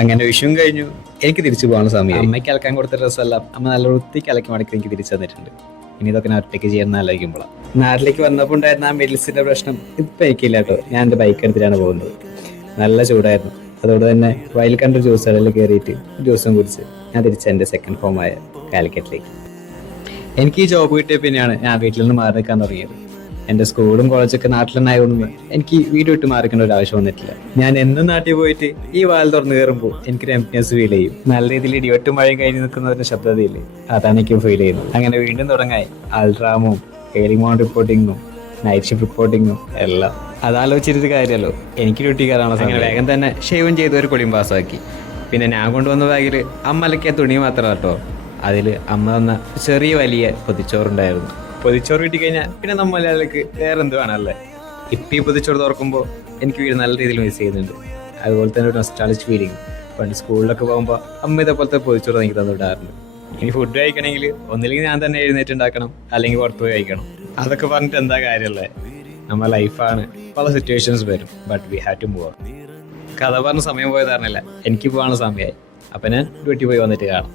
അങ്ങനെ വിഷുവും കഴിഞ്ഞു. എനിക്ക് തിരിച്ചു പോകാനുള്ള സമയം. അമ്മയ്ക്ക് അലക്കാൻ കൊടുത്ത ഡ്രസ്സെല്ലാം അമ്മ നല്ല വൃത്തിക്ക് അലക്കി മടക്കി എനിക്ക് തിരിച്ചു തന്നിട്ടുണ്ട്. ഇനി ഇതൊക്കെ ഞാൻ ഒറ്റയ്ക്ക് ചെയ്യാൻ ആലോചിക്കുമ്പോഴാണ്. നാട്ടിലേക്ക് വന്നപ്പോൾ ഉണ്ടായിരുന്ന ആ മിഡിൽസിന്റെ പ്രശ്നം ഇപ്പം എനിക്കില്ല കേട്ടോ. ഞാൻ എൻ്റെ ബൈക്ക് എടുത്തിട്ടാണ് പോകുന്നത്. നല്ല ചൂടായിരുന്നു. അതുകൊണ്ട് തന്നെ വയൽ കണ്ട ജ്യൂസ് കടയിൽ കയറിയിട്ട് ജ്യൂസും കുടിച്ച് ഞാൻ തിരിച്ച് എൻ്റെ സെക്കൻഡ് ഹോമായ കാലിക്കറ്റിലേക്ക്. എനിക്ക് ഈ ജോബ് കിട്ടിയ പിന്നെയാണ് ഞാൻ വീട്ടിൽ നിന്ന് മാറി നിൽക്കാൻ തുടങ്ങിയത്. എൻ്റെ സ്കൂളും കോളേജൊക്കെ നാട്ടിൽ തന്നെ ആയതുകൊണ്ട് എനിക്ക് വീട് വിട്ട് മാറിക്കേണ്ട ഒരു ആവശ്യം വന്നിട്ടില്ല. ഞാൻ എന്നും നാട്ടിൽ പോയിട്ട് ഈ വാൽ തുറന്ന് കയറുമ്പോൾ എനിക്കൊരു എംപ്റ്റിനെസ് ഫീൽ ചെയ്യും. നല്ല രീതിയിൽ ഇടിവെട്ടും മഴയും കഴിഞ്ഞ് നിൽക്കുന്നവരുടെ ശബ്ദതയില്ലേ, അതാണ് എനിക്ക് ഫീൽ ചെയ്യുന്നത്. അങ്ങനെ വീണ്ടും തുടങ്ങായി അൾട്രാമും ഏർലി മോർണിംഗ് റിപ്പോർട്ടിങ്ങും നൈറ്റ് ഷിഫ്റ്റ് റിപ്പോർട്ടിങ്ങും എല്ലാം. അതാലോചിച്ചിട്ട് കാര്യമല്ലോ, എനിക്ക് ഡ്യൂട്ടി കയറാനുള്ള അങ്ങനെ വേഗം തന്നെ ഷേവും ചെയ്ത് ഒരു കുളിയും പാസ്സാക്കി. പിന്നെ ഞാൻ കൊണ്ടുവന്ന ബാഗിൽ അമ്മ അലക്കിയ തുണി മാത്രം കേട്ടോ. അതിൽ അമ്മ തന്ന ചെറിയ വലിയ പൊതിച്ചോറുണ്ടായിരുന്നു. പൊതിച്ചോറ് കിട്ടി കഴിഞ്ഞാൽ പിന്നെ നമ്മൾക്ക് വേറെ എന്ത് വേണമല്ലേ. ഇപ്പം ഈ പൊതിച്ചോറ് തുറക്കുമ്പോൾ എനിക്ക് വീട് നല്ല രീതിയിൽ മിസ് ചെയ്യുന്നുണ്ട്. അതുപോലെ തന്നെ ഒരു നൊസ്റ്റാൾജിക് ഫീലിംഗ്. പണ്ട് സ്കൂളിലൊക്കെ പോകുമ്പോൾ അമ്മ ഇതേപോലത്തെ പൊതിച്ചോറ് എനിക്ക് തന്നിടാറുണ്ട്. ഇനി ഫുഡ് കഴിക്കണമെങ്കിൽ ഒന്നില്ലെങ്കിൽ ഞാൻ തന്നെ എഴുന്നേറ്റ് ഉണ്ടാക്കണം, അല്ലെങ്കിൽ പുറത്ത് പോയി കഴിക്കണം. അതൊക്കെ പറഞ്ഞിട്ട് എന്താ കാര്യമല്ലേ. നമ്മുടെ ലൈഫാണ്, പല സിറ്റുവേഷൻസ് വരും. But we have to move. കഥ പറഞ്ഞ സമയം പോയതായിരുന്നില്ല, എനിക്ക് പോകാനുള്ള സമയമായി. അപ്പം ഞാൻ ഡ്യൂട്ടി പോയി വന്നിട്ട് കാണാം.